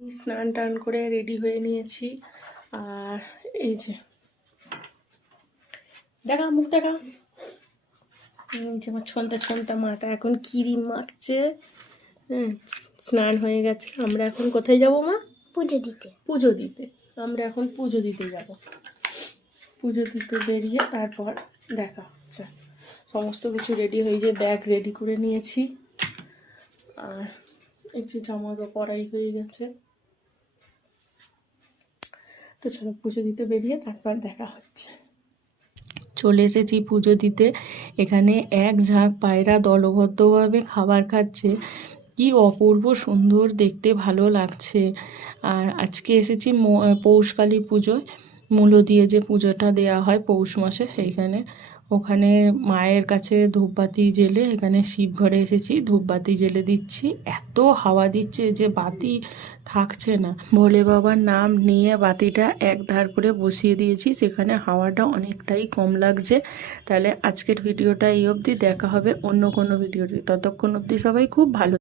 স্নান টান করে রেডি হয়ে নিয়েছি। আর এই যে দেখা মুখ দেখা, আমার ছন্তা মাথা এখন ক্রিম মাখছে। হ্যাঁ, স্নান হয়ে গেছে। আমরা এখন কোথায় যাব মা? পুজো দিতে আমরা এখন পুজো দিতে যাব। পুজো দিতে বেরিয়ে তারপর দেখা হচ্ছে। সমস্ত কিছু রেডি হয়ে যে ব্যাগ রেডি করে নিয়েছি। আর এই যে জামা তো পরাই হয়ে গেছে। তো চলো পুজো দিতে বেরিয়ে তারপর দেখা হচ্ছে। চলে এসেছি পুজো দিতে। এখানে এক ঝাঁক পায়রা দলবদ্ধভাবে খাবার খাচ্ছে। কি অপূর্ব সুন্দর দেখতে, ভালো লাগছে। আর আজকে এসেছি পৌষকালী পুজোয়, মূলো দিয়ে যে পুজোটা দেয়া হয় পৌষ মাসে, সেইখানে ওখানে মায়ের কাছে ধূপবাতি জেলে এখানে শিব ঘরে এসেছি, ধূপবাতি জেলে দিচ্ছি। এত হাওয়া দিচ্ছে যে বাতি থাকছে না। ভোলে বাবার নাম নিয়ে বাতিটা এক ধার করে বসিয়ে দিয়েছি, সেখানে হাওয়াটা অনেকটাই কম লাগছে। তাহলে আজকের ভিডিওটা এই অবধি, দেখা হবে অন্য কোনো ভিডিওতে। ততক্ষণ অবধি সবাই খুব ভালো